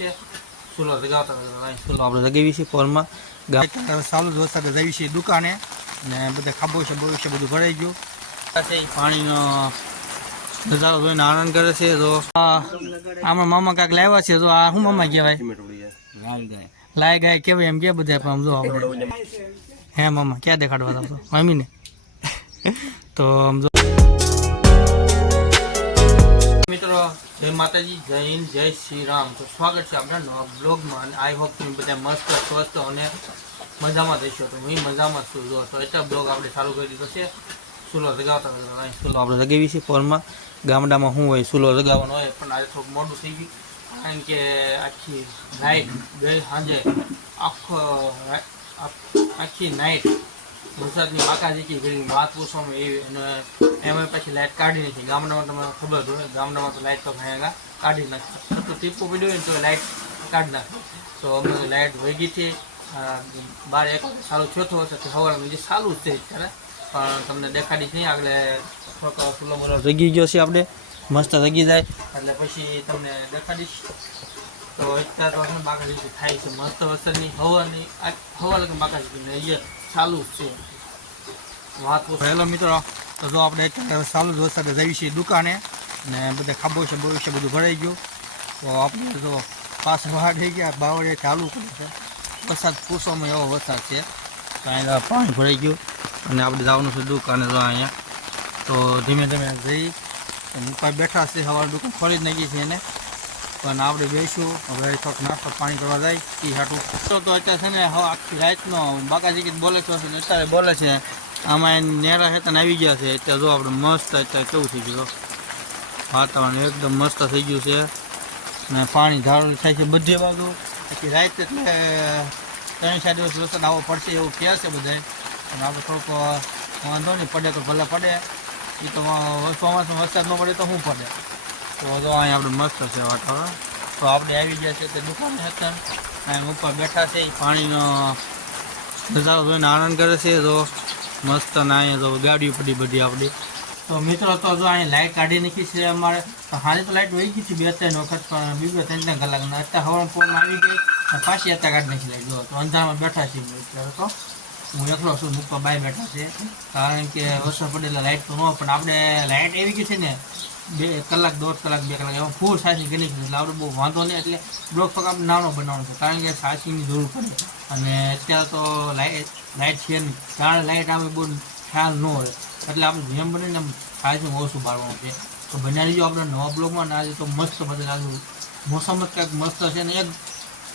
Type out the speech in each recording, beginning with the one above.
છે સુલો લગાવતા સુલો આપણે લગાવી છે પોરમાં ચાલુ જ વરસાદ જવી છે દુકાને ને બધા ખાબો છે બધું ભરાઈ ગયું પાણીનો નજારો જોઈને આનંદ કરે છે. તો આમાં મામા કાંક લાવ્યા છે. તો આ શું મામા કહેવાય? લાય ગાય કેવાય એમ કે બધા પણ જો આપણે હે મામા ક્યાં દેખાડવા તો મમ્મીને તો સમજો મિત્રો જય માતાજી, જય હિન્દ, જય શ્રી રામ. તો સ્વાગત છે આપણા નવા બ્લોગમાં અને આઈ હોપ તમે બધા મસ્ત સ્વસ્થ અને મજામાં થઈશો. તો હું મજામાં છું. જો તો એટલે બ્લોગ આપણે ચાલુ કરી દીધો છે સુલો લગાવતા સુલો આપણે લગાવી છે પોરમાં. ગામડામાં શું હોય સુલો લગાવવાનો હોય પણ આજે થોડુંક મોડું થઈ ગયું કારણ કે આખી નાઇટ ગઈ સાંજે આખી નાઇટ વરસાદની બાકાજીકી કરી વાત પૂછવામાં એવી અને એમાં પછી લાઇટ કાઢી નાખી. ગામડામાં તમને ખબર હોય ગામડામાં તો લાઇટ તો અહીંયા કાઢી નાખે તો ટીપું પડ્યું હોય ને તો લાઇટ કાઢી નાખે. તો અમે લાઇટ વહી ગઈ હતી 12-1 સારું ચોથો હશે તો સવારમાં જે સારું જ છે અત્યારે પણ તમને દેખાડી નહીં આગળ થોડોક ફૂલો બોલો જગી ગયો છે આપણે મસ્ત જગી જાય એટલે પછી તમને દેખાડીશ. તો અત્યારે તો આપણે બાકાજીકી થાય છે મસ્ત વરસાદની હવા લગન બાકાજીકી અહીંયા ચાલુ જ છે વાત. હેલો મિત્રો, તો જો આપણે અત્યારે ચાલુ જ વરસાદ જઈએ છીએ દુકાને ને બધા ખાબો છે બધું ભરાઈ ગયું. તો આપણે જો પાસ બહાર થઈ ગયા બાવળે ચાલુ કરે છે વરસાદ પૂછવામાં એવો વરસાદ છે. તો અહીંયા પાણી ભરાઈ ગયું અને આપણે જવાનું છે દુકાને. જો અહીંયા તો ધીમે ધીમે જઈ મુકાઈ બેઠા છે સવારે દુકાન ખોલી જ નાખી છે એને પણ આપણે બેસીશું હવે થોડોક નાસ્તો પાણી કરવા જાય એ હાટું. તો અત્યારે છે ને હવે આખી રાતનો બાકાજીકી બોલે છે અત્યારે બોલે છે આમાં નેરા હેતન આવી ગયા છે. અત્યારે જો આપણે મસ્ત અત્યારે કેવું થઈ ગયું વાતાવરણ એકદમ મસ્ત થઈ ગયું છે ને પાણી ઝાડું થાય છે બધી બાજુ. પછી રાત એટલે 3-4 દિવસ વરસાદ આવવો પડશે એવું કહે છે બધાય પણ આપણે થોડુંક વાંધો નહીં પડે તો ભલે પડે એ તો ચોમાસામાં વરસાદ ન પડે તો શું પડે. તો જો અહીંયા આપણે મસ્ત છે વાતાવરણ. તો આપણે આવી ગયા છે તે દુકાન હેતન અહીંયા ઉપર બેઠા છે એ પાણીનો નજારો જોઈને આનંદ કરે છે. જો મસ્ત ને અહીંયા જો ગાડીઓ પડી બધી આપણી. તો મિત્રો તો જો અહીંયા લાઇટ કાઢી નાખી છે અમારે. હાલે તો લાઇટ વહી ગઈ છે 2-3 વખત પણ 2-3 કલાકના અત્યારે હવામાં ફોન આવી ગઈ પાછી અત્યારે કાઢી નાખી લાઈટ. જો તો અંધારામાં બેઠા છીએ અત્યારે તો હું એકલો છું મુકવા બાય બેઠા છે કારણ કે વરસાદ પડેલા લાઇટ તો ન પણ આપણે લાઇટ એવી ગઈ છે ને 2 કલાક 1.5 કલાક 2 કલાક એમાં ફૂલ સાચી ગણી એટલે આપણે બહુ વાંધો નહીં. એટલે બ્લોક પગ આપણે નાનો બનાવવાનો છે કારણ કે સાચીની જરૂર પડે અને અત્યારે તો લાઇટ છે નહીં કારણ લાઇટ આવે બહુ ખ્યાલ ન હોય એટલે આપણે જેમ બને ને સાચું ઓછું બાળવાનું છે. તો બનાવી જો આપણે નવા બ્લોગમાં ને આજે તો મસ્ત બધા આજુ મોસમ જ કાંઈક મસ્ત છે ને એક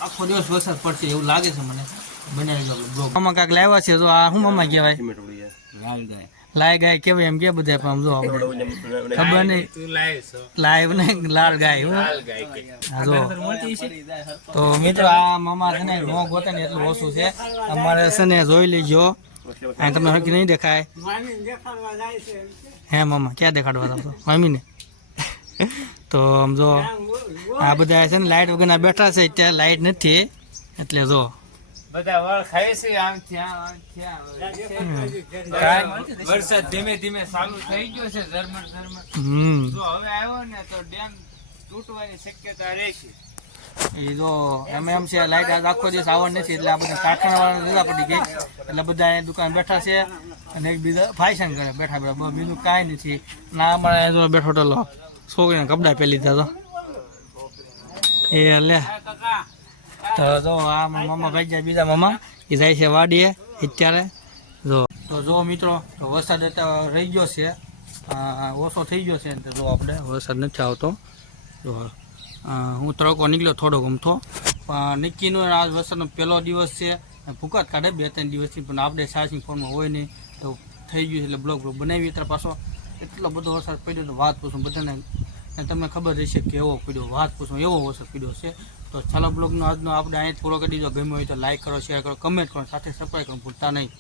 આખો દિવસ વરસાદ પડશે એવું લાગે છે મને. બનાવી જો આપણે બ્લોગ મામા કાંઈક લાવ્યા છે. તો આ શું મામા કહેવાય? લાય ગાય કેવાય એમ કે બધા પણ જો ખબર નહીં લાઈવ ને લાલ ગાય જો. તો મિત્રો આ મામા છે ને નો ગોતે ને એટલું ઓછું છે અમારે છે ને જોઈ લેજો અહીં તમને હરકી નહીં દેખાય હે મામા ક્યાં દેખાડવા તો મમ્મીને તો સમજો આ બધા છે ને લાઇટ વગરના બેઠા છે ત્યાં લાઇટ નથી એટલે જો બધા વળ ખાય છે આમ ત્યાં વરસાદ ધીમે ધીમે ચાલુ થઈ ગયો છે ઝરમર જો હવે આવ્યો ને તો ડેમ તૂટવાની શક્યતા રહેશે. એ જો એમ છે લાઇટ આજ આખો દિવસ આવવાનું નથી એટલે આ બધા કારખાના વાળા રજા પડી ગઈ એટલે બધા અહીંયા દુકાન બેઠા છે અને એક બીજા ફાયસન કરે બેઠા બીજું કાંઈ નથી. ના અમારે જો બેઠો ટલો છોકરીને કપડા પહેરી દીધા તો એ લે. તો જો આ મામા ભાઈ જાય બીજા મામા એ જાય છે વાડીએ અત્યારે. તો જો મિત્રો તો વરસાદ અત્યારે રહી ગયો છે ઓછો થઈ ગયો છે તો જો આપણે વરસાદ નથી આવતો. જો હું તડકો નીકળ્યો થોડો ગમતો પણ નિક્કીનો આજ વરસાદનો પહેલો દિવસ છે ભૂકાત કાઢે 2-3 દિવસથી પણ આપણે સાચી ફોનમાં હોય નહીં તો થઈ ગયું એટલે બ્લોગ બનાવી અત્યારે પાછો એટલો બધો વરસાદ પડ્યો તો વાત પૂછું બધાને તમને ખબર રહેશે કે એવો પડ્યો વાત પૂછું એવો વરસાદ પડ્યો છે. તો ચાલો બ્લોગનો આજનો આપણે અહીંયા પૂરો કરી દીધો. ગમ્યો હોય તો લાઈક કરો, શેર કરો, કમેન્ટ કરો, સાથે સબસ્ક્રાઈબ કરો ભૂલતા નહીં.